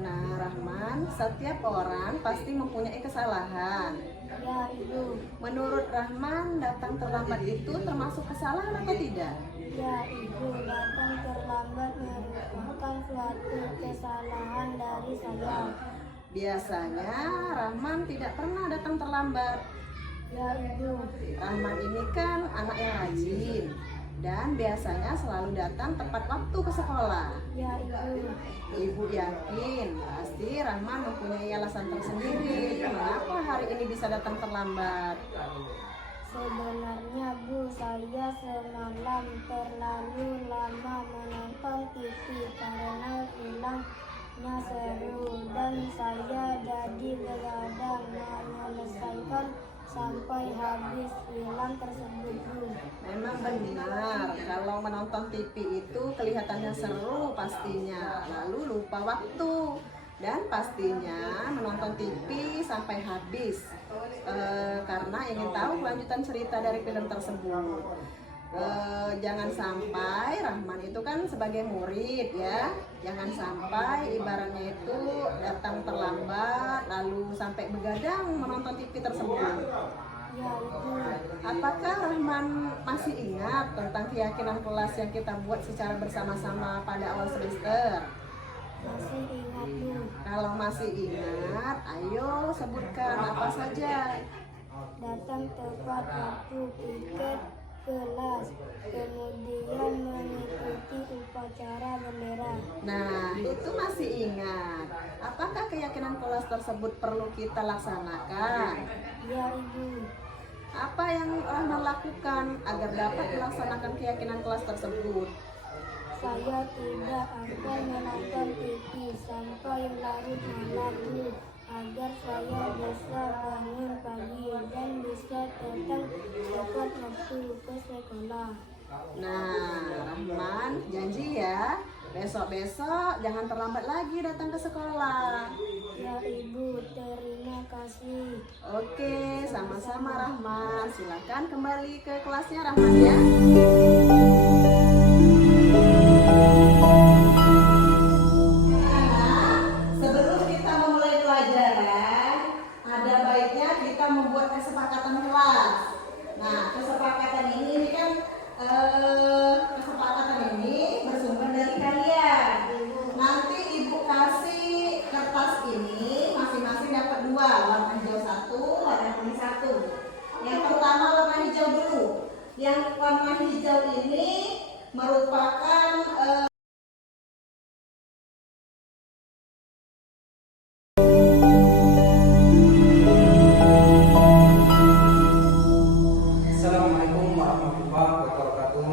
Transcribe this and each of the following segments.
Nah, Rahman, setiap orang pasti mempunyai kesalahan. Ya, Ibu. Menurut Rahman, datang terlambat itu termasuk kesalahan atau tidak? Ya, Ibu. Datang terlambat merupakan suatu kesalahan dari saya. Biasanya Rahman tidak pernah datang terlambat. Ya, Ibu. Rahman ini kan anak yang rajin dan biasanya selalu datang tepat waktu ke sekolah. Ya, Ibu. Ibu yakin pasti Rahman mempunyai alasan tersendiri mengapa hari ini bisa datang terlambat. Sebenarnya, Bu, saya semalam terlalu lama menonton TV karena filmnya seru dan saya jadi begadang menyelesaikan sampai habis film tersebut, Bu. Memang benar, kalau menonton TV itu kelihatannya seru pastinya, lalu lupa waktu. Dan pastinya menonton TV sampai habis karena ingin tahu kelanjutan cerita dari film tersebut. Jangan sampai Rahman itu kan sebagai murid ya, jangan sampai ibaratnya itu datang terlambat lalu sampai begadang menonton TV tersebut. Ya, Ibu. Apakah Rahman masih ingat tentang keyakinan kelas yang kita buat secara bersama-sama pada awal semester? Masih ingat, Bu. Kalau masih ingat, ayo sebutkan apa saja. Datang tepat waktu, piket kelas, kemudian mengikuti upacara bendera. Nah, itu masih ingat. Apakah keyakinan kelas tersebut perlu kita laksanakan? Ya, Ibu. Apa yang Rahman lakukan agar dapat melaksanakan keyakinan kelas tersebut? Saya tidak akan menonton TV sampai larut malam, Bu, agar saya bisa bangun pagi dan bisa datang tepat waktu ke sekolah. Nah, Rahman janji ya, besok-besok jangan terlambat lagi datang ke sekolah. Ya, Ibu, terima kasih. Oke, sama-sama Rahman. Silakan kembali ke kelasnya Rahman ya. Sebelum kita memulai pelajaran, ada baiknya kita membuat kesepakatan kelas. Nah, kesepakatan ini kan kesepakatan ini bersumber dari kalian. Nanti Ibu kasih kertas ini masing-masing dapat 2, warna hijau 1, warna kuning 1. Yang pertama warna hijau dulu. Yang warna hijau ini merupakan Assalamualaikum warahmatullahi wabarakatuh.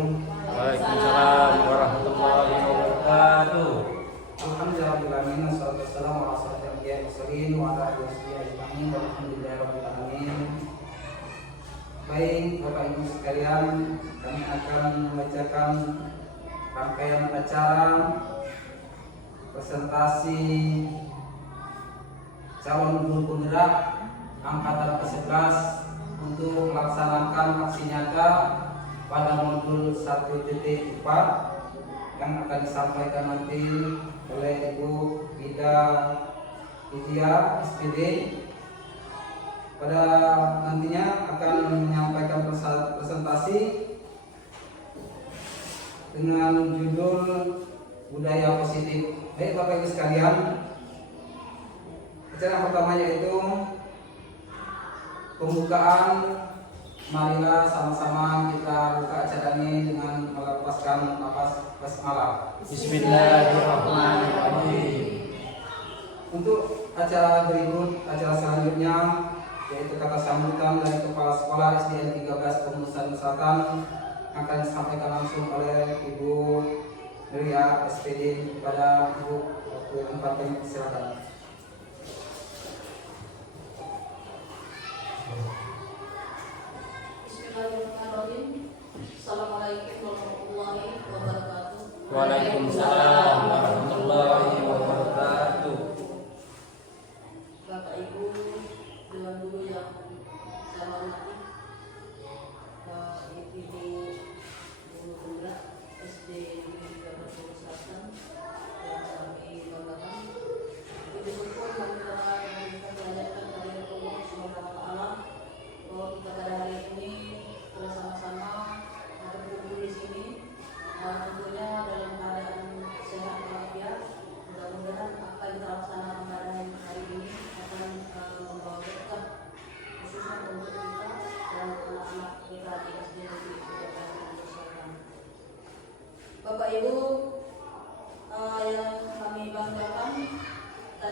Waalaikumsalam warahmatullahi wabarakatuh. Alhamdulillahirrahmanirrahim. Wassalamualaikum warahmatullahi wabarakatuh. Alhamdulillahirrahmanirrahim. Baik Bapak Ibu sekalian, kami akan membacakan rangkaian acara presentasi calon guru penggerak angkatan ke-11 untuk melaksanakan aksi nyata pada modul 1.4 yang akan disampaikan nanti oleh Ibu Ida Widya SPD. Pada nantinya akan menyampaikan presentasi dengan judul budaya positif. Baik Bapak Ibu sekalian, acara yang pertama yaitu pembukaan. Marilah sama-sama kita buka acara ini dengan melepaskan nafas basmalah. Bismillahirrahmanirrahim. Untuk acara berikut, acara selanjutnya yaitu kata sambutan dari Kepala Sekolah SDN 13 Pemunusan Selatan akan disampaikan langsung oleh Ibu Ria SPD. Kepada Ibu, waktu tempat kami silakan. Bismillahirrahmanirrahim. Assalamualaikum warahmatullahi wabarakatuh. Waalaikumsalam warahmatullahi wabarakatuh. Bapak Ibu Dewan Guru yang saya hormati, Ibu Guru Penggerak SD Negeri 13 Selatan yang kami banggakan,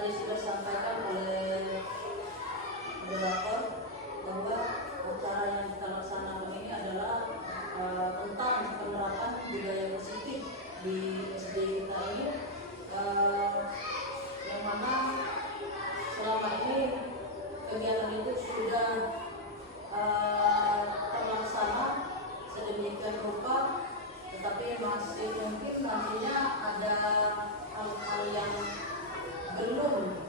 tadi sudah disampaikan oleh moderator bahwa acara yang kita laksanakan ini adalah tentang penerapan budaya positif di SD kita ini, yang mana selama ini kegiatan itu sudah terlaksana sedemikian rupa, tetapi masih mungkin nantinya ada hal-hal yang belum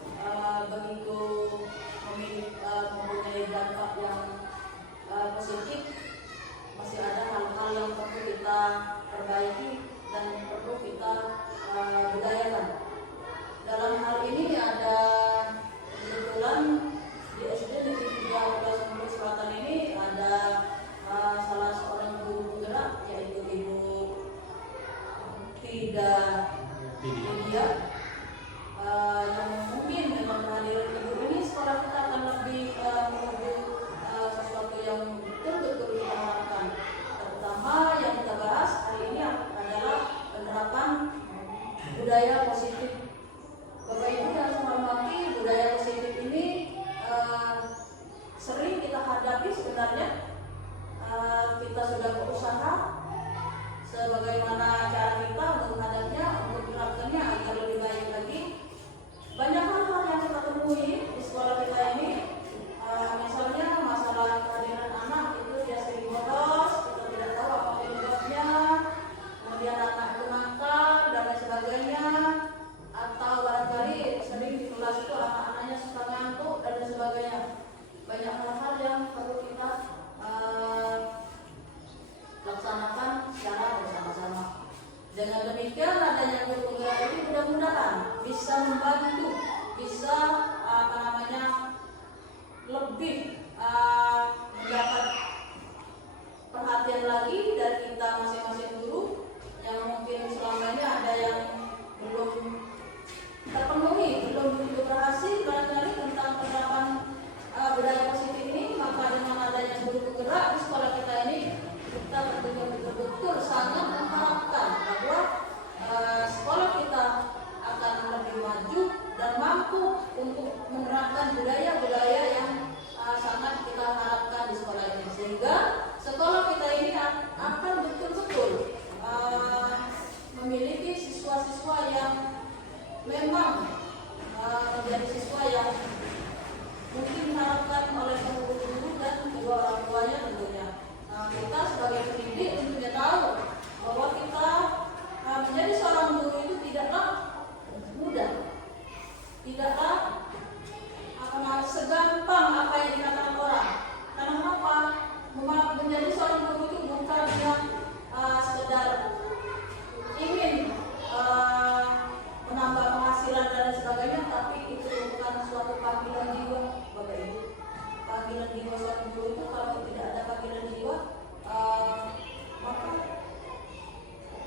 begitu mempunyai dampak yang positif. Masih ada hal-hal yang perlu kita perbaiki dan perlu kita budayakan. Dalam hal ini ada kebetulan di SD Negeri 3 Kelas Selatan ini ada salah seorang guru penggerak, yaitu Ibu Lydia, yang mungkin dengan kehadiran ibu ini sekolah kita akan lebih menuju sesuatu yang betul-betul kita harapkan. Terutama yang kita bahas hari ini adalah penerapan budaya positif. Bapak Ibu yang saya hormati, budaya positif ini sering kita hadapi sebenarnya. Kita sudah berusaha sebagaimana cara kita untuk menghadapinya, untuk menerapkannya agar lebih baik lagi. Banyak hal-hal yang kita temui di sekolah kita ini, misalnya masalah kehadiran anak itu dia sering bolos, kita tidak tahu apa penyebabnya, kemudian anak itu nakal dan lain sebagainya, atau barangkali sering di kelas itu anak-anaknya suka ngantuk dan lain sebagainya. Banyak hal-hal yang perlu kita laksanakan secara bersama-sama. Dengan demikian adanya guru penggerak ini mudah-mudahan bisa membantu, bisa lebih mendapat perhatian lagi dari kita masing-masing guru yang mungkin selama ini ada yang belum terpenuhi, belum begitu berhasil barangkali tentang penerapan budaya positif ini. Maka dengan adanya guru penggerak di sekolah kita ini, kita betul-betul sangat mengharapkan bahwa sekolah kita akan lebih maju dan mampu untuk menerapkan budaya-budaya yang sangat kita harapkan di sekolah ini, sehingga sekolah kita ini akan betul-betul memiliki siswa-siswa yang memang menjadi siswa yang mungkin diharapkan oleh guru-guru dan kedua orang tuanya tentunya. Kita sebagai pendidik tentunya tahu bahwa kita menjadi seorang guru itu tidaklah mudah, tidaklah segampang apa yang dikatakan orang. Karena apa? Menjadi seorang guru itu bukan yang sekedar ingin menambah penghasilan dan sebagainya, tapi itu bukan suatu panggilan jiwa, Bapak Ibu. Panggilan jiwa seorang guru itu kalau tidak ada panggilan jiwa, maka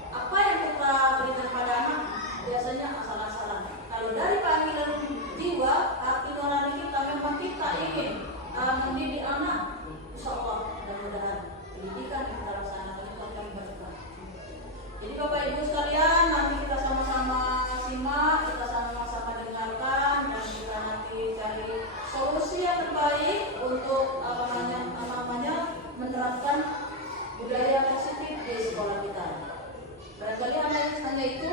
apa yang kita berikan pada anak biasanya asal-asalan. Kalau dari panggilan jiwa, hati nurani kita memang kita ingin mendidik anak, insya Allah mudah-mudahan pendidikan yang kita laksanakan itu akan berkah. Jadi Bapak Ibu sekalian, nanti kita sama-sama simak, kita sama-sama dengarkan, dan kita nanti cari solusi yang terbaik untuk menerapkan budaya positif di sekolah kita. Barangkali hanya itu,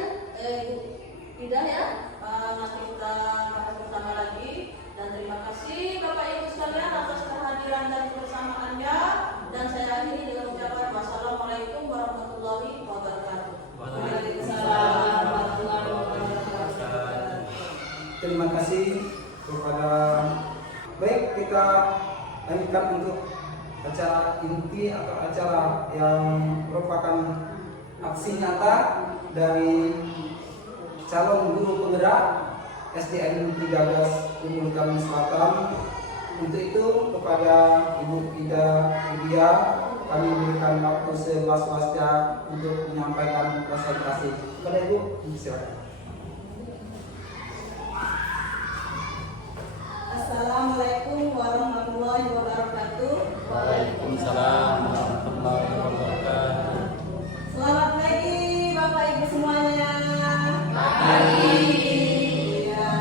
tidak ya, nanti kita bahas bersama lagi. Dan terima kasih Bapak Ibu sekalian atas kehadiran dan kebersamaannya. Dan saya akhiri dengan ucapan wassalamualaikum warahmatullahi wabarakatuh. Waalaikumsalam warahmatullahi wabarakatuh. Terima kasih kepada baik, kita lanjutkan untuk acara inti atau acara yang merupakan aksi nyata dari calon guru penggerak SDN 13 Unggul Kami Selatan. Untuk itu kepada Ibu Lydia kami berikan waktu seluas-luasnya untuk menyampaikan presentasi. Kepada Ibu, silakan. Assalamualaikum warahmatullahi wabarakatuh. Waalaikumsalam warahmatullahi wabarakatuh. Selamat pagi Bapak Ibu semuanya. Pagi. Ya,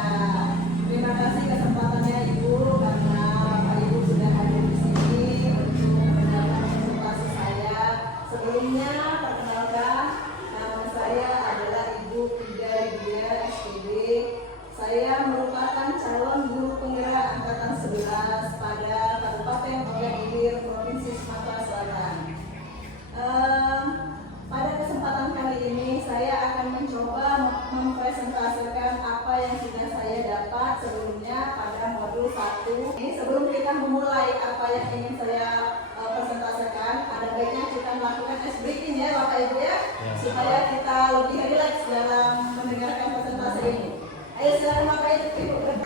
saya dapat sebelumnya pada modul 1. Ini sebelum kita memulai apa yang ingin saya presentasikan, ada baiknya kita melakukan ice breaking ya Bapak Ibu ya, supaya kita lebih rileks dalam mendengarkan presentasi ini. Ayo silakan Bapak Ibu.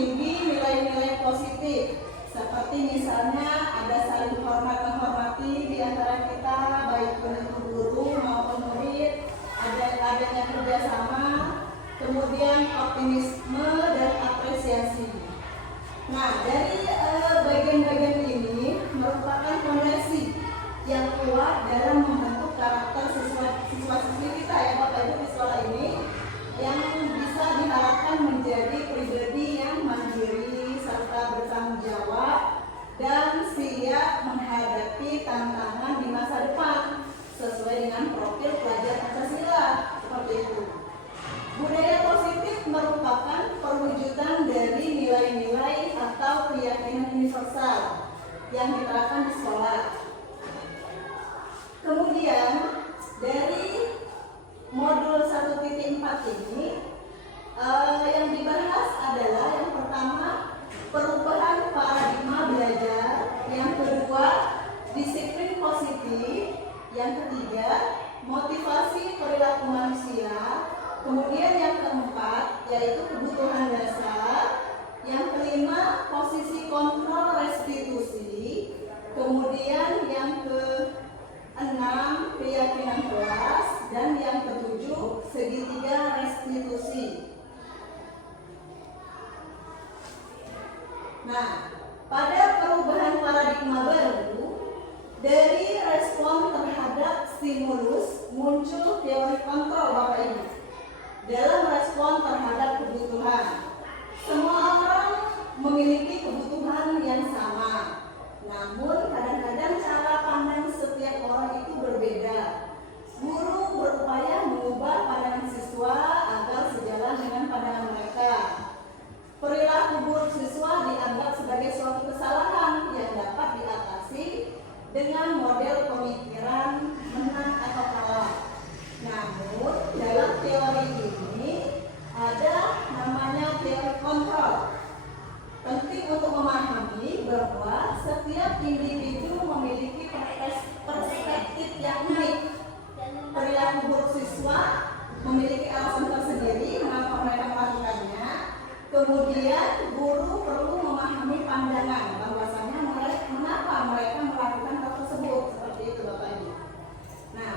tinggi nilai-nilai positif. Seperti misalnya ada saling hormat menghormati di antara kita, baik itu guru maupun murid, adanya kerjasama, kemudian optimisme dan apresiasi. Nah, dari bagian-bagian ini merupakan fondasi yang kuat dalam membentuk karakter siswa-siswi kita ya Bapak Ibu di sekolah ini, yang bisa diharapkan menjadi pribadi yang mandiri serta bertanggung jawab dan siap menghadapi tantangan di masa depan sesuai dengan profil pelajar Pancasila. Seperti itu. Budaya positif merupakan perwujudan dari nilai-nilai atau keyakinan universal yang diterapkan di sekolah. Kemudian dari modul 1.4 ini yang dibahas adalah yang pertama perubahan paradigma belajar, yang kedua disiplin positif, yang ketiga motivasi perilaku manusia, kemudian yang keempat yaitu kebutuhan dasar, yang kelima posisi kontrol restitusi, kemudian yang keenam keyakinan kelas, dan yang ketujuh segitiga restitusi. Nah, pada perubahan paradigma baru, dari respon terhadap stimulus muncul teori kontrol Bapak Ibu. Dalam respon terhadap kebutuhan, semua orang memiliki kebutuhan yang sama. Namun kadang-kadang cara pandang setiap orang itu berbeda. Guru berupaya mengubah pandangan siswa agar sejalan dengan pandangan mereka. Perilaku buruk siswa dianggap sebagai suatu kesalahan yang dapat diatasi dengan model pemikiran menang atau kalah. Namun dalam teori ini ada namanya teori kontrol. Penting untuk memahami bahwa setiap individu memiliki perspektif yang unik. Perilaku buruk siswa memiliki alasan tersendiri mengapa mereka melakukannya. Kemudian guru perlu memahami pandangan bahwasanya mengapa mereka melakukan hal tersebut. Seperti itu Bapak Ibu. Nah,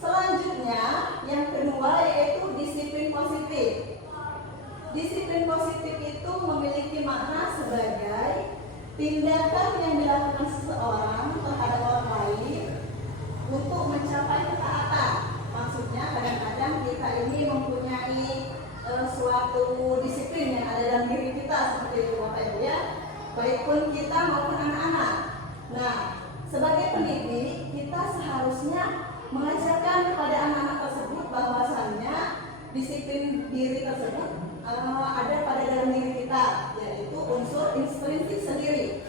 selanjutnya yang kedua yaitu disiplin positif. Disiplin positif itu memiliki makna sebagai tindakan yang dilakukan seseorang terhadap orang lain untuk mencapai ketaatan. Maksudnya kadang-kadang kita ini mempunyai suatu disiplin yang ada dalam diri kita, seperti itu Bapak Ibu ya, baik pun kita maupun anak-anak. Nah, sebagai pendidik kita seharusnya mengajarkan kepada anak-anak tersebut bahwasannya disiplin diri tersebut ada pada dalam diri kita, yaitu unsur intrinsik sendiri.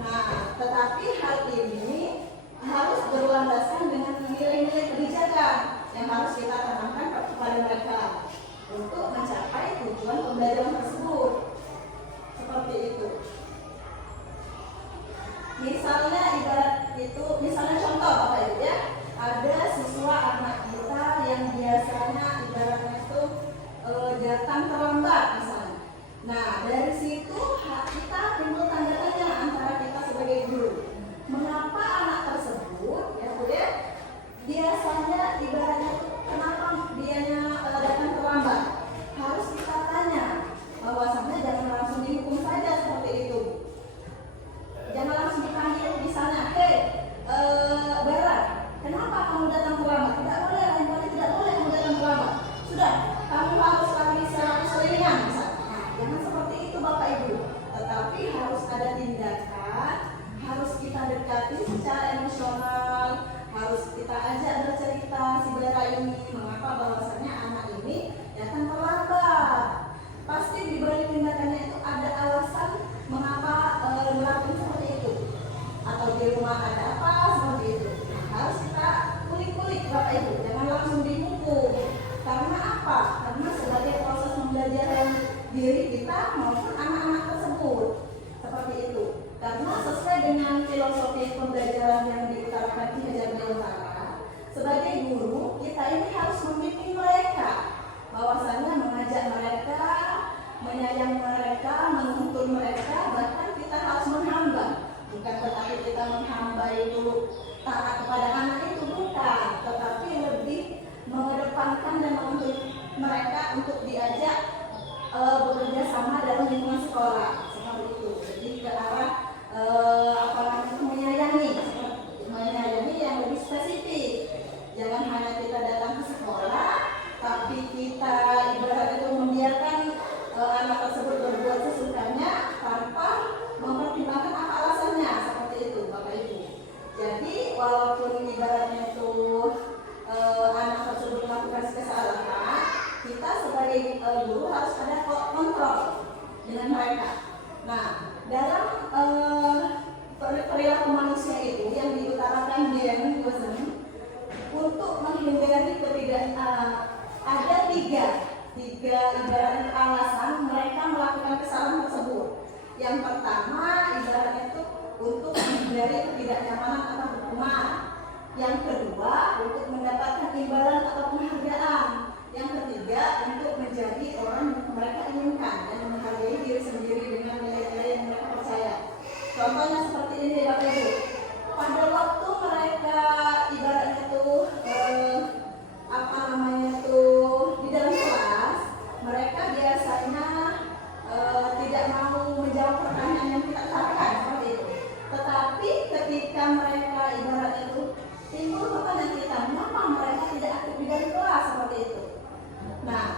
Nah, tetapi hal ini harus berlandaskan dengan nilai-nilai kebijakan yang harus kita tanamkan kepada mereka untuk mencapai tujuan pembelajaran tersebut. Seperti itu. Misalnya ibarat itu, misalnya contoh Bapak Ibu ya, ada siswa anak kita yang biasanya ibaratnya itu datang terlambat misalnya. Nah, dari situ kita timbul tanda tanya antara kita sebagai guru. Mengapa anak tersebut ya Bu ya, biasanya ibaratnya kenapa dianya datang terlambat? Harus kita tanya, bahwasannya jangan langsung dihukum saja seperti itu. Jangan langsung dipanggil misalnya, hei Bara, kenapa kamu datang terlambat? Tidak boleh, lain kali tidak boleh kamu datang terlambat. Sudah, kamu harus lagi selingan misalnya. Nah, jangan seperti itu Bapak Ibu. Tetapi harus ada tindakan, harus kita dekati secara emosional, harus kita ajak bercerita si Bara ini mengapa bahwasannya anak ini datang terlambat. Pasti di balik tindakannya itu ada alasan mengapa melakukan seperti itu, atau di rumah ada apa seperti itu. Nah, harus kita kulik-kulik Bapak Ibu, jangan langsung dihukum. Karena apa? Karena sebagai proses pembelajaran diri kita maupun anak-anak tersebut. Seperti itu. Karena sesuai dengan filosofi pembelajaran yang diutarakan Ki Hajar Dewantara, sebagai guru kita ini harus membimbing mereka, bahwasannya mengajak mereka, menyayangi mereka, sekolah seperti itu. Jadi ke arah apa namanya menyayangi yang lebih spesifik. Jangan hanya kita datang ke sekolah, tapi kita ibarat itu membiarkan anak tersebut berbuat sesukanya tanpa mempertimbangkan apa alasannya, seperti itu Bapak Ibu. Jadi walaupun ibaratnya itu anak tersebut melakukan kesalahan, kita sebagai guru harus ada kontrol dengan mereka. Nah, dalam perilaku manusia itu yang diutarakan Dian Gosen untuk menghindari ada tiga ibaratnya alasan mereka melakukan kesalahan tersebut. Yang pertama ibaratnya itu untuk menghindari ketidaknyamanan atau hukuman. Yang kedua untuk mendapatkan imbalan atau penghargaan. Yang ketiga untuk menjadi orang yang mereka inginkan dan menghargai diri sendiri dengan nilai-nilai yang mereka percaya. Contohnya seperti ini Bapak Ibu. Pada waktu mereka ibaratnya itu di dalam kelas, mereka biasanya tidak mau menjawab pertanyaan yang kita utarakan seperti itu. Tetapi ketika mereka ibaratnya itu timbul pertanyaan kita, mengapa mereka tidak aktif di dalam kelas seperti itu. Nah,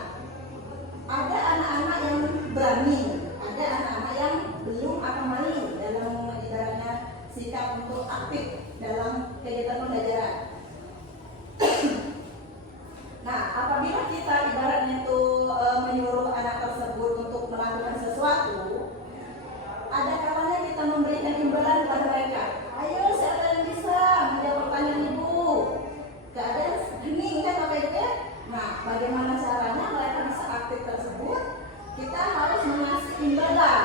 ada anak-anak yang berani, ada anak-anak yang belum akan malu dalam ibaratnya sikap untuk aktif dalam kegiatan pembelajaran. Nah, apabila kita ibaratnya itu menyuruh anak tersebut untuk melakukan sesuatu, ada kalanya kita memberikan imbalan kepada mereka. Ayo, siapa yang bisa menjawab pertanyaan ibu? Keadaan hening kan Bapak Ibu ya? Nah, bagaimana caranya mereka bisa aktif tersebut? Kita harus mengasih imbalan.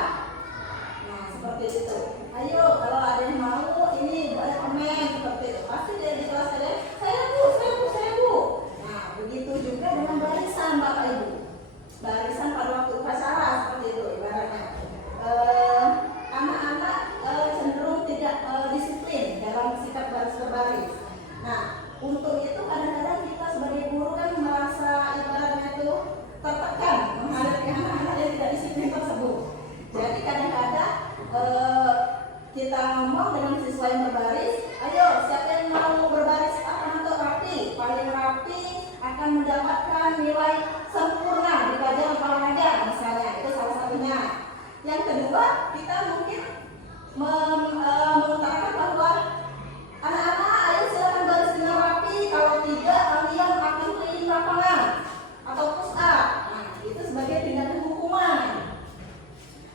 Nah, seperti itu. Ayo, kalau ada yang mau, ini ada komen seperti itu. Pasti dia di kelas ada, saya bu. Nah, begitu juga dengan barisan Bapak Ibu. Barisan pada waktu upacara seperti itu ibaratnya. Anak-anak cenderung tidak disiplin dalam sikap baris berbaris. Nah, untuk itu kadang-kadang kita sebagai guru kan merasa ibaratnya itu tertekan menghadapi anak-anak yang tidak disiplin tersebut. Jadi kadang-kadang kita ngomong dengan siswa yang berbaris, ayo siapa yang mau berbaris akan untuk rapi, paling rapi akan mendapatkan nilai sempurna di pelajaran olahraga misalnya, itu salah satunya. Yang kedua, kita mungkin mengutarakan bahwa anak-anak ayo silakan baris dengan rapi, kalau tidak kalian akan keliling lapangan atau push up. Nah, itu sebagai tindakan hukuman.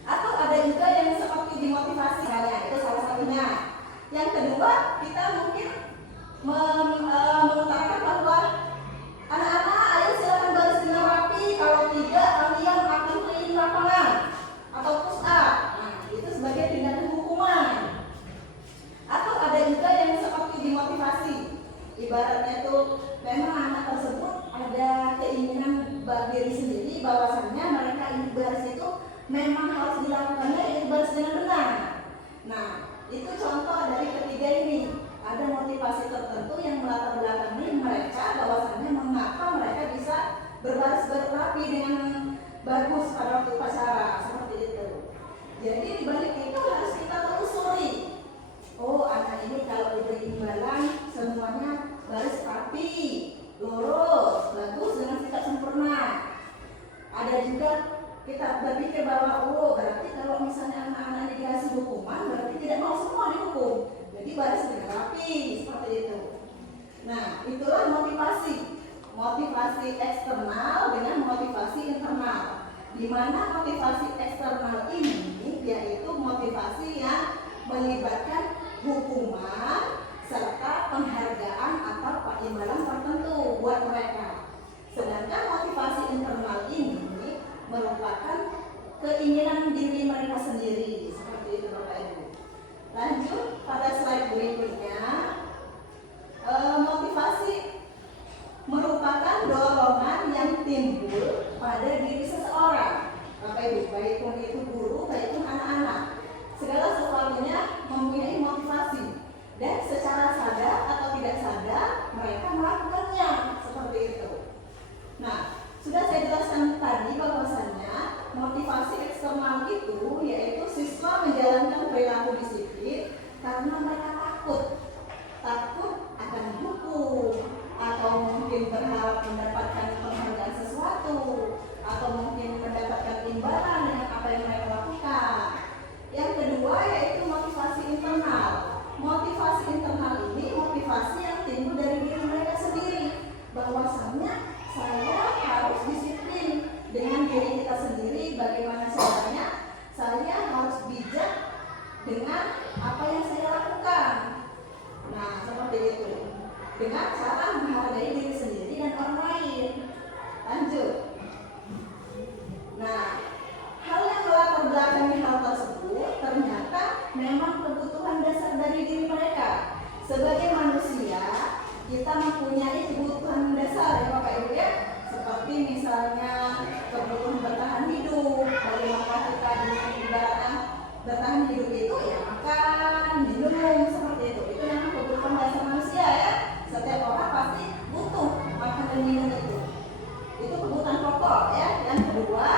Atau ada juga yang seperti dimotivasi, itu salah satunya. Yang kedua, kita mungkin mengutarakan bahwa anak-anak ayo silakan baris dengan rapi, kalau tidak kalian akan keliling lapangan atau push up. Nah, itu sebagai tindakan hukuman. Atau ada juga yang seperti dimotivasi, ibaratnya itu memang anak tersebut ada keinginan diri sendiri bahwasannya mereka ingin baris itu memang harus dilakukannya ingin baris dengan benar. Nah, itu contoh dari ketiga ini. Ada motivasi tertentu yang melatar belakangi mereka bahwasannya mengapa mereka bisa berbaris berapi dengan bagus pada waktu upacara seperti itu. Jadi dibalik itu harus kita telusuri. Oh, anak ini kalau diberi imbalan semuanya baris rapi, lurus, bagus dengan sikap sempurna. Ada juga kita berpikir bahwa berarti kalau misalnya anak-anak dikasih hukuman berarti tidak mau semua dihukum. Jadi baris dengan rapi seperti itu. Nah, itulah motivasi eksternal dengan motivasi internal. Di mana motivasi eksternal ini yaitu motivasi yang melibatkan hukuman serta penghargaan atau imbalan tertentu buat mereka. Sedangkan motivasi internal ini merupakan keinginan diri mereka sendiri seperti itu Bapak Ibu. Lanjut pada slide berikutnya. Motivasi merupakan dorongan yang timbul pada diri seseorang Bapak Ibu, baik pun itu guru, baik pun anak-anak. Segala sesuatunya mempunyai motivasi dan secara sadar atau tidak sadar mereka melakukannya seperti itu. Nah, sudah saya jelaskan tadi bahwasannya motivasi eksternal itu sebagai manusia kita mempunyai kebutuhan dasar ya Bapak Ibu ya, seperti misalnya kebutuhan bertahan hidup. Bagaimana kita ibaratnya bertahan hidup itu ya makan, minum, seperti itu. Itu memang kebutuhan dasar manusia ya. Setiap orang pasti butuh makan dan minum itu. Itu kebutuhan pokok ya. Yang kedua,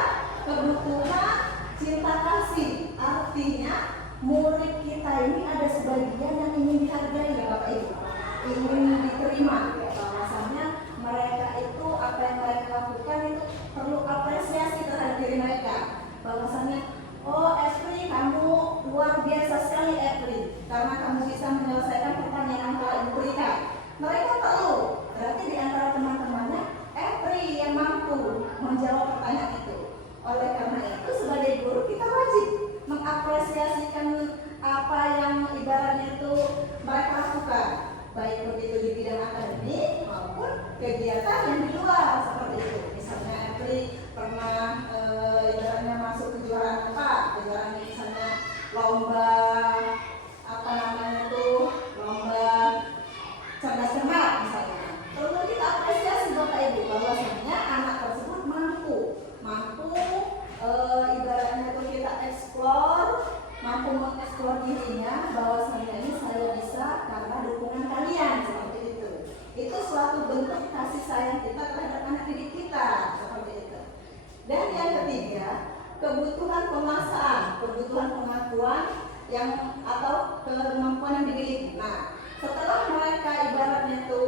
kebutuhan cinta kasih. Artinya murid kita ini ada sebagian yang ingin dihargai ya Bapak Ibu, ingin diterima ya, bahwasanya mereka itu apa yang mereka lakukan itu perlu apresiasi terhadap diri mereka, bahwasanya oh Epri kamu luar biasa sekali Epri karena kamu bisa menyelesaikan pertanyaan yang telah Ibu berikan. Mereka tahu berarti di antara teman-temannya Epri yang mampu menjawab pertanyaan itu. Oleh karena itu sebagai guru kita wajib mengapresiasikan apa yang ibaratnya itu mereka lakukan, baik begitu di bidang akademik maupun kegiatan yang di luar seperti itu. Misalnya Epri pernah ibaratnya masuk kejuaraan apa? Kejuaraan misalnya lomba apa namanya itu lomba cerdas cermat misalnya. Perlu kita apresiasi Bapak Ibu bahwasanya anak tersebut mampu ibaratnya itu kita eksplor, mampu mengeksplor dirinya bahwasanya ini saya bisa karena dukungan kalian seperti itu. Itu suatu bentuk kasih sayang kita terhadap anak didik kita seperti itu. Dan yang ketiga, kebutuhan penguasaan, kebutuhan pengakuan yang atau kemampuan yang dimiliki. Nah, setelah mereka ibaratnya itu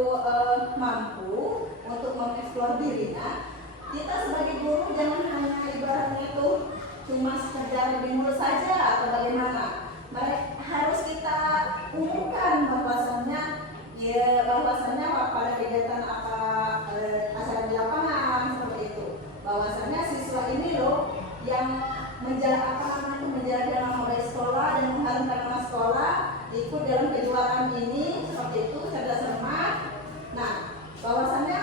mampu untuk mengeksplor dirinya, kita sebagai guru jangan hanya ibaratnya itu cuma sekedar di mulut saja atau bagaimana. Mereka harus kita umumkan bahwasanya pada kegiatan apa acara di lapangan seperti itu, bahwasanya siswa ini loh yang menjaga nama baik sekolah dan mengharumkan nama sekolah, ikut dalam kejuaraan ini seperti itu cerdas cermat. Nah, bahwasanya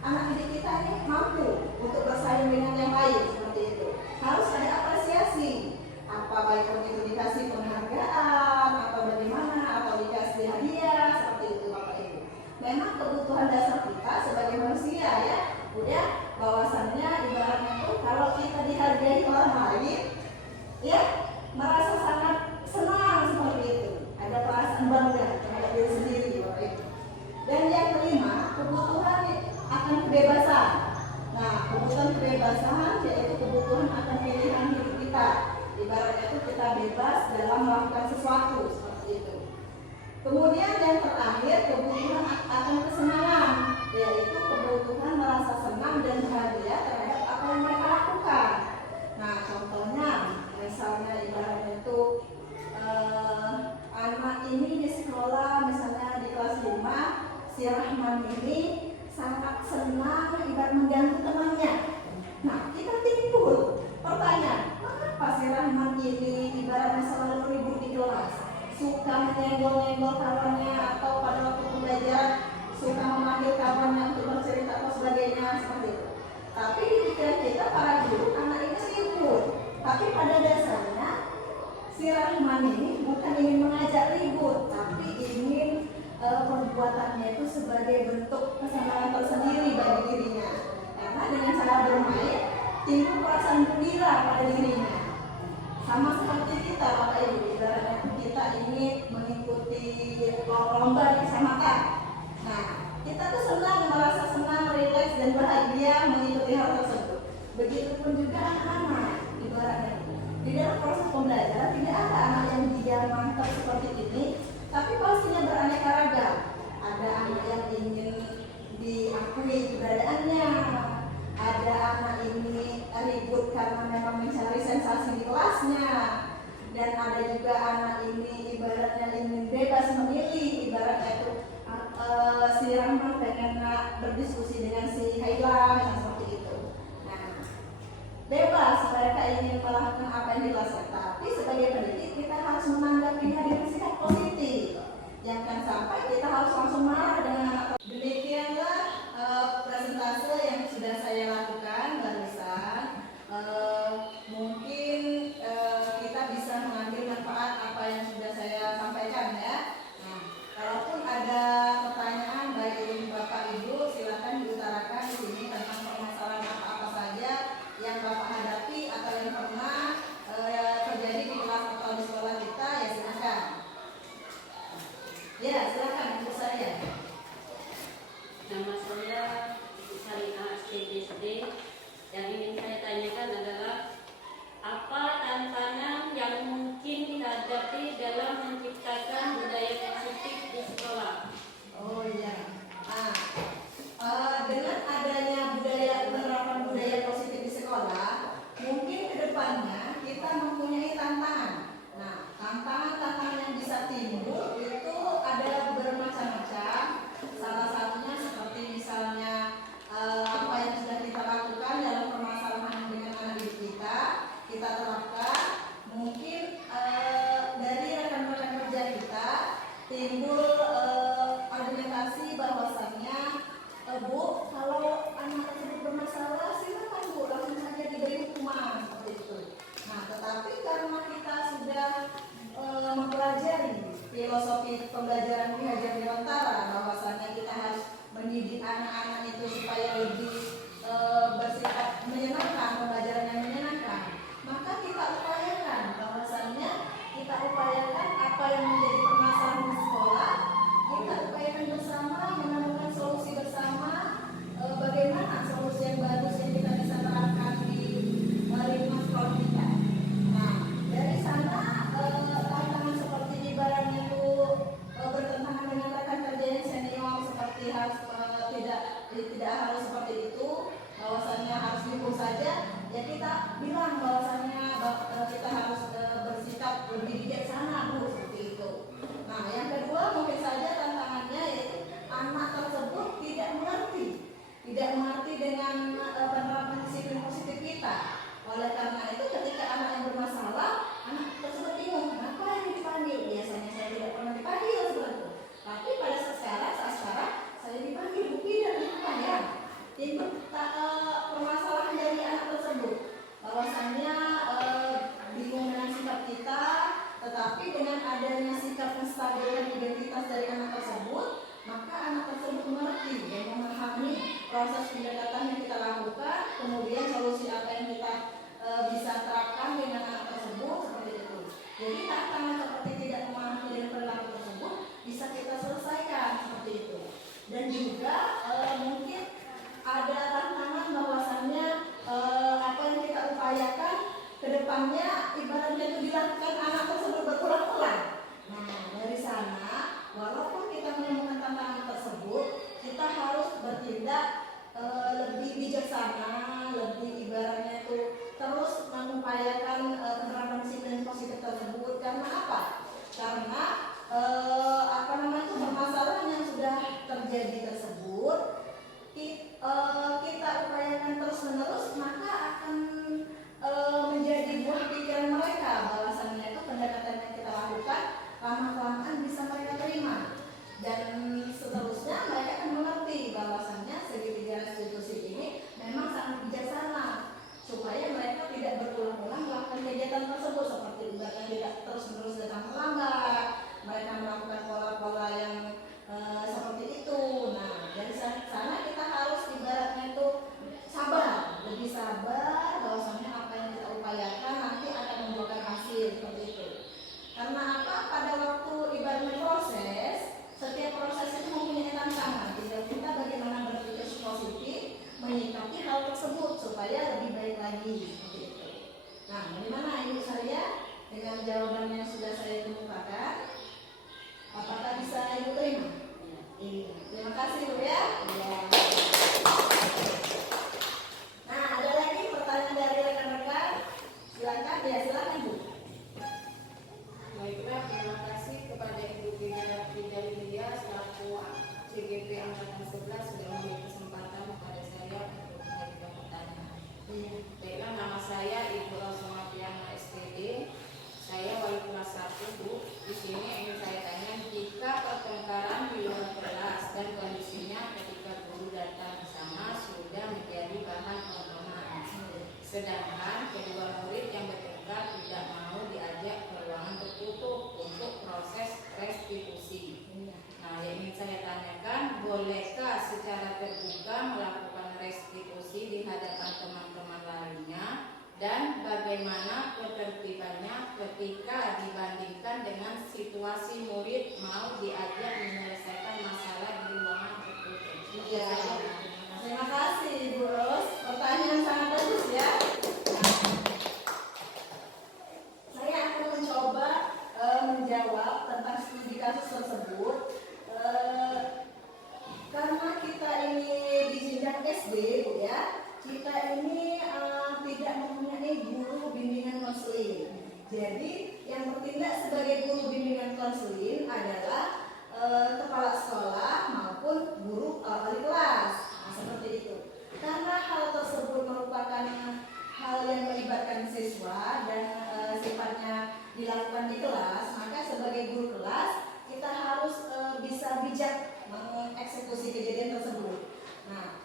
anak didik kita ini mampu untuk bersaing dengan yang lain seperti itu. Harus ada apresiasi, apa baik itu dikasih penghargaan atau bagaimana atau dikasih hadiah seperti itu Bapak Ibu. Memang kebutuhan dasar kita sebagai manusia ya, udah bahwasannya ibaratnya itu kalau kita dihargai orang lain, ya merasa sangat senang seperti itu. Ada perasaan bangga terhadap diri sendiri Bapak Ibu. Dan yang kelima, kebutuhan akan kebebasan. Nah, kebutuhan kebebasan yaitu kebutuhan akan pilihan hidup kita. Ibaratnya itu kita bebas dalam melakukan sesuatu seperti itu. Kemudian yang terakhir, kebutuhan akan kesenangan, yaitu kebutuhan merasa senang dan bahagia terhadap apa yang mereka lakukan. Nah, contohnya misalnya ibaratnya itu anak ini di sekolah misalnya di kelas 5, si Rahman ini sangat senang ibarat mengganggu temannya. Nah, kita timbul pertanyaan, kenapa si Rahman ini ibaratnya selalu ribut di kelas, suka menyenggol-nyenggol kawannya atau pada waktu pembelajaran suka memanggil kawannya untuk bercerita atau sebagainya seperti itu. Tapi di pikiran kita para guru, anak ini ribut, tapi pada dasarnya si Rahman ini bukan ingin mengajak ribut, tapi ingin perbuatannya itu sebagai bentuk kesenangan tersendiri bagi dirinya. Karena dengan cara bermain timbul perasaan gembira pada dirinya. Sama seperti kita Bapak Ibu, ibaratnya kita ingin mengikuti lomba di kecamatan. Nah, kita tuh senang, merasa senang, rileks dan bahagia mengikuti hal tersebut. Begitupun juga anak-anak, ibaratnya di dalam proses pembelajaran tidak ada anak yang dia mantap seperti ini, tapi pastinya beraneka ragam. Ada anak yang ingin diakui keberadaannya, ada anak ini ribut karena memang mencari sensasi di kelasnya, dan ada juga anak ini ibaratnya ingin bebas memilih, ibaratnya itu si Rahman pengen berdiskusi dengan si Haila seperti itu. Nah, bebas mereka ingin melakukan apa yang dirasakan, tapi sebagai pendidik kita harus menanggapinya dengan sikap positif. Jangan sampai kita harus langsung marah dengan anak. Demikianlah presentase yang sudah saya lakukan barusan. Mungkin kita bisa mengambil manfaat apa yang sudah saya sampaikan ya. Nah, kalaupun kita terapkan, mungkin dari rekan-rekan kerja kita timbul argumentasi bahwasannya, Bu, kalau anak tersebut bermasalah silakan Bu, langsung saja diberi hukuman seperti itu. Nah, tetapi karena kita sudah mempelajari filosofi pembelajaran Ki Hajar Dewantara, bahwasannya kita harus mendidik anak-anak itu supaya lebih bersifat menyenangkan, pembelajaran yang menyenangkan, maka kita upayakan bahwasannya apa yang menjadi permasalahan di sekolah, kita upayakan bersama, menemukan solusi bersama, bagaimana solusi yang bagus yang kita bisa terapkan di lingkungan sekolah kita. Nah, dari sana tantangan seperti ibaratnya itu bertentangan dengan rekan kerja yang senior, seperti harus tidak harus seperti itu, bahwasannya harus dihukum saja, ya kita bilang bahwasannya kita harus bersikap lebih bijaksana, Bu, seperti itu. Nah, yang kedua mungkin saja tantangannya yaitu anak tersebut tidak mengerti dengan penerapan disiplin positif kita. Oleh karena itu ketika anak yang bermasalah, anak tersebut bingung, kenapa yang dipanggil? Biasanya saya tidak pernah dipanggil seperti itu. Tapi pada saat sekarang saya dipanggil, Bu, dan kenapa ya? Itu permasalahan dari anak tersebut, bahwasannya bingung dengan sikap kita, tetapi dengan adanya sikap menstabilkan identitas dari anak tersebut, maka anak tersebut mengerti dan memahami proses pendekatan yang kita lakukan, kemudian solusi apa yang kita bisa terapkan dengan anak tersebut, seperti itu. Jadi tantangan seperti tidak memahami dengan perilaku tersebut bisa kita selesaikan seperti itu. Dan juga mungkin ada tantangan bahwasannya apa yang kita upayakan ke depannya ibaratnya itu dilakukan anak tersebut berulang-ulang. Nah, dari sana walaupun kita menemukan tantangan tersebut, kita harus bertindak lebih bijaksana, lebih ibaratnya itu terus mengupayakan penerapan disiplin positif tersebut. Karena apa? Karena permasalahan yang sudah terjadi tersebut kita upayakan terus-menerus, maka akan menjadi buah pikiran mereka bahwasannya itu pendekatan yang kita lakukan lama-kelamaan bisa mereka terima, dan seterusnya mereka akan mengerti bahwasannya segitiga restitusi ini memang sangat bijaksana, supaya mereka tidak berulang-ulang melakukan kegiatan tersebut, seperti mereka tidak terus-menerus datang terlambat, mereka melakukan pola-pola yang seperti itu. Nah, dari sana kita harus ibaratnya itu lebih sabar, bahwasannya apa yang kita upayakan nanti akan membuahkan hasil, seperti itu. Karena apa? Pada waktu ibaratnya proses, setiap proses itu mempunyai tantangan. Tinggal kita bagaimana berpikir positif, menyikapi hal tersebut supaya lebih baik lagi, seperti itu. Nah, bagaimana ibu saya dengan jawaban yang sudah saya kemukakan? Apakah bisa ibu terima? Iya. Terima kasih Bu ya. Iya. Nah, ada lagi pertanyaan dari rekan-rekan? Silakan, ya silakan Bu. Baiklah, terima kasih kepada Ibu Frida Lydia selaku CGP Angkatan 11 sudah memberi kesempatan kepada saya untuk mengajukan pertanyaan. Baiklah, nama saya Ibu Rosomapiana SPD. Saya wali kelas 1, Bu. Di sini ingin saya tanya, jika pertengkaran di luar kelas dan kondisinya ketika guru datang ke sana sudah menjadi bahan tontonan, sedangkan kedua murid yang bertengkar tidak mau diajak ke ruangan tertutup untuk proses restitusi. Nah, yang ingin saya tanyakan, bolehkah secara terbuka melakukan restitusi di hadapan teman-teman lainnya, dan bagaimana ketertibannya ketika dibandingkan dengan situasi murid mau diajak menyelesaikan masalah di ruangan tertutup? Iya. Terima kasih Ibu Ros. Pertanyaan sangat bagus ya. Saya akan mencoba menjawab tentang studi kasus tersebut. Karena kita ini di jenjang SD, Bu ya, kita ini tidak mempunyai guru bimbingan konseling. Jadi yang bertindak sebagai guru bimbingan konseling adalah kepala sekolah maupun guru wali kelas. Nah, seperti itu. Karena hal tersebut merupakan hal yang melibatkan siswa dan sifatnya dilakukan di kelas, maka sebagai guru kelas kita harus bisa bijak mengeksekusi kejadian tersebut. Nah,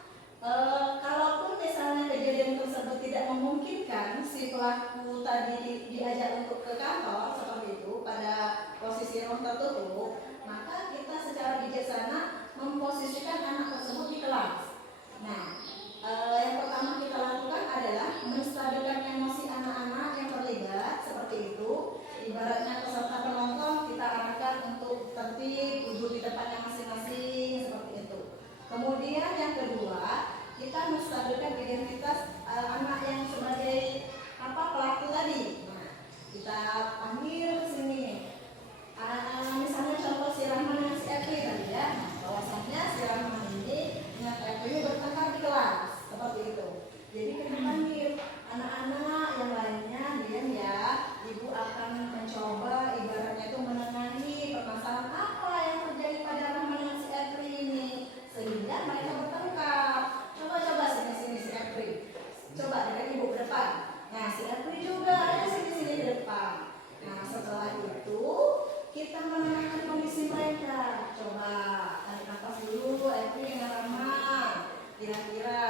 kalaupun misalnya kejadian tersebut tidak memungkinkan si pelaku tadi diajak untuk ke kantor seperti itu pada posisi ruang tertutup, maka kita secara bijaksana memposisikan anak tersebut di kelas. Nah, yang pertama kita lakukan adalah menstabilkan emosi anak-anak yang terlibat seperti itu. Ibaratnya peserta penonton kita arahkan untuk tertib, duduk di tempatnya masing-masing seperti itu. Kemudian yang kedua, kita menstabilkan identitas anak yang sebagai pelaku tadi. Nah, kita panggil ke sini. Misalnya contoh si Rahman dan si Epri tadi ya. Nah, bahwasannya si Rahman ini dengan Epri bertengkar di kelas seperti itu. Jadi kita panggil anak-anak yang lainnya, diam ya. Ibu akan mencoba ibaratnya itu menengahi permasalahan apa yang terjadi pada Rahman dan si Epri ini sehingga mereka bertengkar. Coba sini si Epri. Coba dengan ibu ke depan. Nah, si Epri juga ada sini di depan. Nah, setelah itu kita menenangkan kondisi mereka. Coba tarik nafas dulu, Epri dengan Rahman. Kira-kira.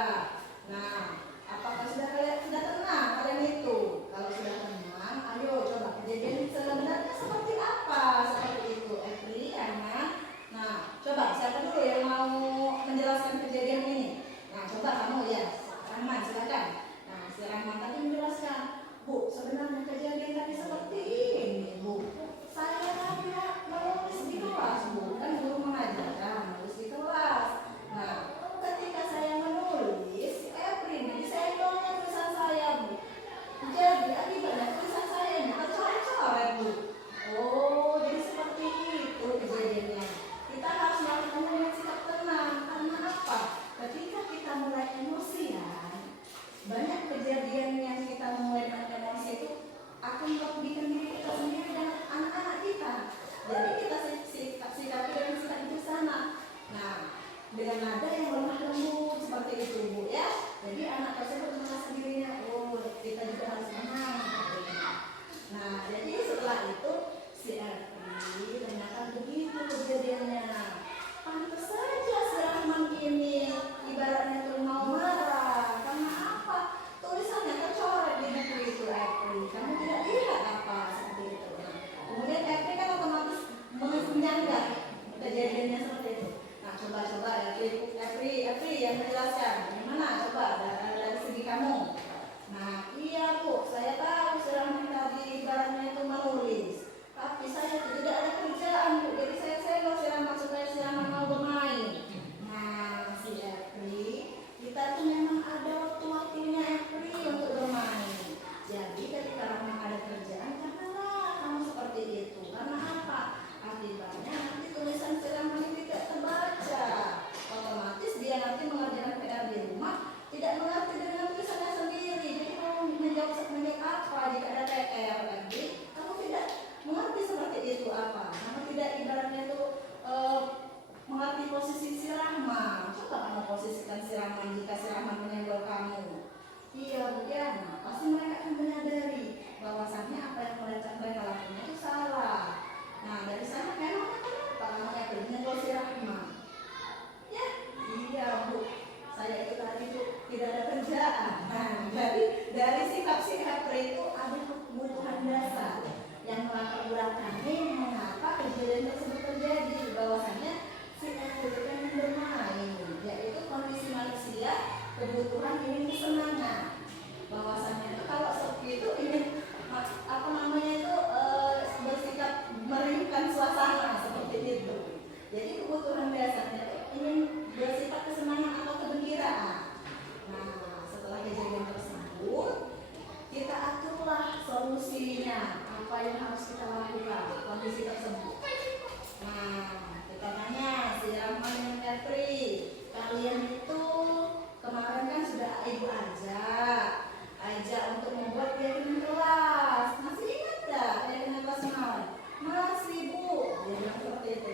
Nah, apakah sudah tenang kalian itu? Kalau sudah tenang, ayo coba kejadian sebenarnya seperti apa? Seperti itu, Epri, Rahman. Nah, coba siapa dulu yang mau menjelaskan kejadian ini? Nah, coba kamu ya, Rahman silakan. Nah, si Rahman tadi menjelaskan, Bu, sebenarnya kejadian tadi seperti ini, Bu. Saya tadi menulis di kelas, Bu, kan guru mengajarkan menulis di kelas. Nah, ketika saya menulis, Epri ini saya tolongnya tulisan saya, Bu. Jadi akibatnya tulisan saya ini tercoret-coret, Bu. Oh, jadi seperti itu kejadiannya. Kita harus melakukan dengan sikap tenang. Karena apa? Ketika kita mulai emosian, banyak kejadian yang kita mulai dengan emosi itu akan merugikan diri kita sendiri dan anak-anak kita. Jadi kita sikapi dengan sikap itu sana. Nah, dengan nada yang lemah lembut seperti itu, Bu ya. Jadi anak tersebut merasa dirinya, oh kita juga harus tenang. Nah, jadi setelah itu si Epri ternyata begitu kejadiannya. Pantas saja si Rahman ini ibaratnya tuh mau marah. Karena apa? Tulisannya tercoret di buku itu, Epri. Kamu tidak lihat apa seperti itu. Kemudian Epri kan otomatis menyanggah kejadiannya seperti itu. Nah, coba Epri yang menjelaskan. Gimana? Coba dari segi kamu. Nah, iya Bu, saya tahu si Rahman tadi ibaratnya itu menulis. Tapi saya tidak ada kerjaan, Bu. Jadi saya selo si Rahman supaya si Rahman mau bermain. Nah, si Epri, kita tuh memang ada waktu-waktunya Epri untuk bermain. Jadi ketika Rahman ada kerjaan, janganlah kamu seperti itu. Karena apa? Akibatnya nanti tulisan si Rahman ini tidak terbaca. Otomatis dia nanti mengerjakan PR di rumah tidak mengerti dengan tulisannya sendiri. Jadi kamu menjawab apa jika ada PR lagi, kamu tidak mengerti seperti itu apa. Kamu tidak ibaratnya itu mengerti posisi si Rahman. Coba kamu posisikan si Rahman jika si Rahman menyenggol kamu. Iya Bu ya, nah, pasti mereka akan menyadari bahwasannya apa yang mereka lakukan itu salah. Nah, dari sana memang kenapa kamu menyenggol si Rahman? Ya, iya Bu, saya itu tadi itu tidak ada kerjaan. Nah, dari sikap si Epri itu ada kebutuhan dasar yang melatar belakangi mengapa kejadian tersebut terjadi. Bahwasannya si Epri itu ingin bermain, yaitu kondisi manusia kebutuhan ingin kesenangan. Bahwasannya itu kalau seperti itu ingin bersikap merindukan suasana seperti itu. Jadi kebutuhan dasarnya itu ingin bersifat kesenangan atau kegembiraan. Nah, setelah kejadian tersebut, kita aturlah solusinya, apa yang harus kita lakukan kondisi tersebut. Nah, kita tanya si Rahman dan Epri, kalian itu kemarin kan sudah ibu ajak untuk membuat keyakinan kelas. Masih ingat gak keyakinan kelas kemarin? Masih Bu, dia bilang seperti itu.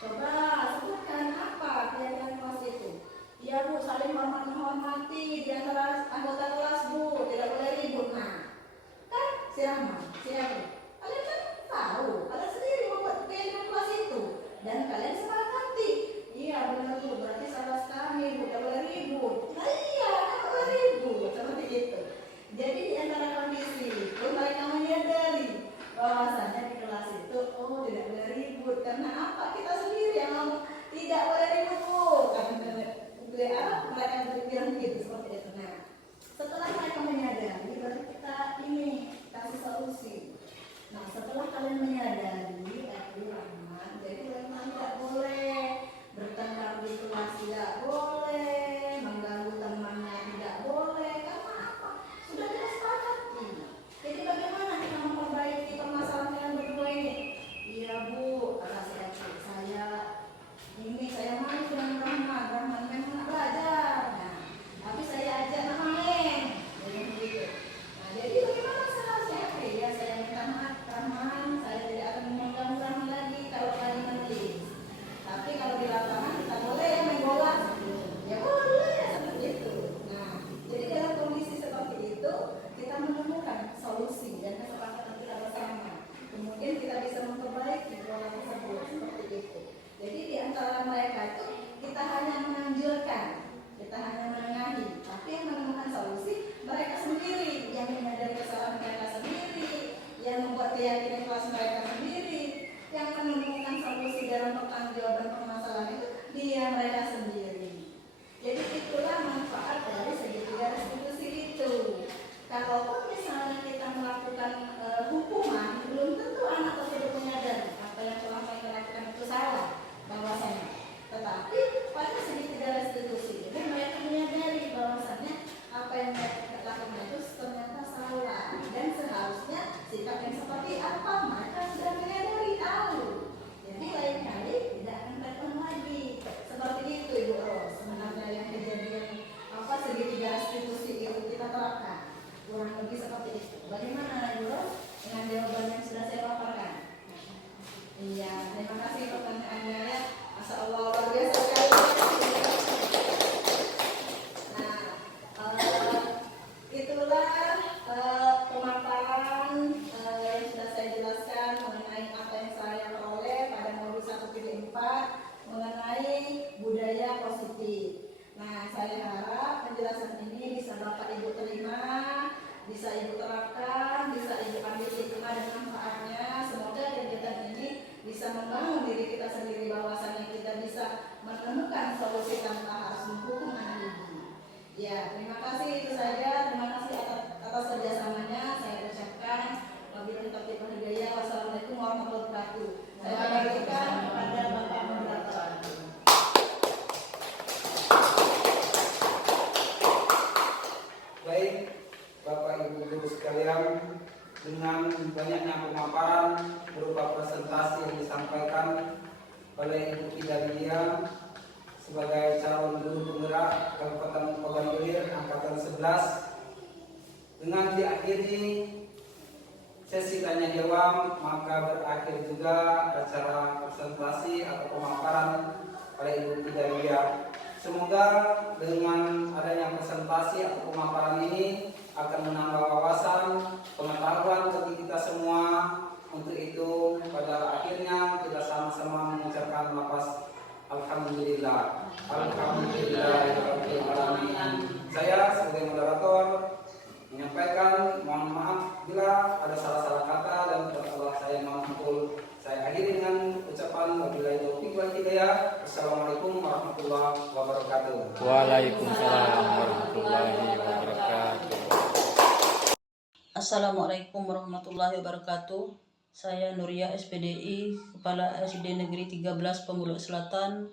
Coba sebutkan apa keyakinan kelas itu. Iya Bu, saling menghormati di antara anggota kelas Bu, tidak boleh ribut. Nah, Siapa? Kalian kan tahu, kalian sendiri membuat kegiatan kelas itu dan kalian sepakati. Iya benar Bu, berarti salah kami Bu, tidak boleh ribut. Nah iya, tidak boleh ribut seperti itu. Jadi di antara kondisi itu mereka menyadari bahwasanya di kelas itu oh tidak boleh ribut karena apa? Kita sendiri yang ngomong tidak boleh ribut Bu. Mereka berpikiran begitu seperti itu. Nah, setelah mereka menyadari, berarti kita ini kasih solusi. Nah, setelah kalian menyadari, Rahman, jadi Rahman tidak boleh bertengkar di kelas, tidak boleh mengganggu temannya, tidak boleh. Karena apa? Sudah kita sepakati. Jadi bagaimana kita memperbaiki permasalahan yang berdua ini? Iya Bu, kata saya main dengan Rahman memang belajar. Nah, tapi saya ajak main. Jadi begitu. Nah, jadi bagaimana seharusnya? Ya saya minta maaf Rahman, saya tidak akan mengganggu Rahman lagi kalau lagi menulis. Tapi kalau di lapangan kita boleh ya main bola. Ya boleh seperti itu. Nah, jadi dalam kondisi seperti itu kita menemukan solusi dan kesepakatan kita bersama. Kemudian kita bisa memperbaiki pola tersebut seperti itu. Jadi di antara mereka itu kita hanya menganjurkan, kita hanya menengahi, tapi yang menemukan solusi mereka sendiri, yang menyadari kesalahan mereka sendiri, yang membuat keyakinan kelas mereka sendiri, yang menemukan solusi dalam pertanggungjawaban permasalahan itu dia mereka sendiri. Jadi itulah manfaat dari segitiga restitusi itu. Kalaupun misalnya kita melakukan hukuman, belum tentu anak tersebut menyadari apa yang telah mereka lakukan itu salah bahwasanya. Tetapi pada segitiga restitusi ini mereka menyadari bahwasanya apa yang mereka lakukan itu ternyata salah dan seharusnya sikap yang seperti apa mereka sudah menyadari tahu. Jadi lain kali tidak akan terulang lagi. Seperti itu Ibu Ros. Sebenarnya yang kejadian apa segitiga restitusi itu kita terapkan kurang lebih seperti itu. Bagaimana Ibu Ros dengan jawaban yang sudah saya paparkan? Iya, terima kasih pertanyaannya ya. Masya Allah, luar biasa sekali. Nah, itulah pemaparan yang sudah saya jelaskan mengenai apa yang saya peroleh pada modul 134 mengenai budaya positif. Nah, saya harap penjelasan ini bisa Bapak Ibu terima, bisa Ibu terapkan, bisa Ibu ambil hikmah dan manfaatnya. Semoga kegiatan ini bisa membangun diri kita sendiri bahwasannya kita bisa menemukan solusi tanpa harus menghukum anak ibu. Ya, terima kasih itu saja. Terima kasih atas kerjasamanya. Saya ucapkan wabillahi taufiq wal hidayah. Wassalamualaikum warahmatullahi wabarakatuh. Saya kembalikan kepada Bapak Moderator. Baik, Bapak Ibu guru sekalian, dengan banyaknya pemaparan berupa presentasi yang disampaikan oleh Ibu Kidalia sebagai calon guru penggerak Kabupaten Ogan Ilir angkatan 11, dengan diakhiri sesi tanya jawab, maka berakhir juga acara presentasi atau pemaparan oleh Ibu Kidalia. Semoga dengan adanya presentasi atau pemaparan ini akan menambah wawasan, pengetahuan bagi kita semua. Untuk itu pada akhirnya kita sama-sama mengucapkan lafaz Alhamdulillah. Alhamdulillahirabbil alamin. Saya sebagai moderator menyampaikan mohon maaf bila ada salah-salah kata dan Allah saya mohon ampun. Saya akhiri dengan ucapan wabillahi taufiq wal hidayah. Assalamualaikum warahmatullahi wabarakatuh. Waalaikumsalam warahmatullahi wabarakatuh. Assalamualaikum warahmatullahi wabarakatuh. Saya Nuria SPDI, Kepala SD Negeri 13 Pemuluk Selatan,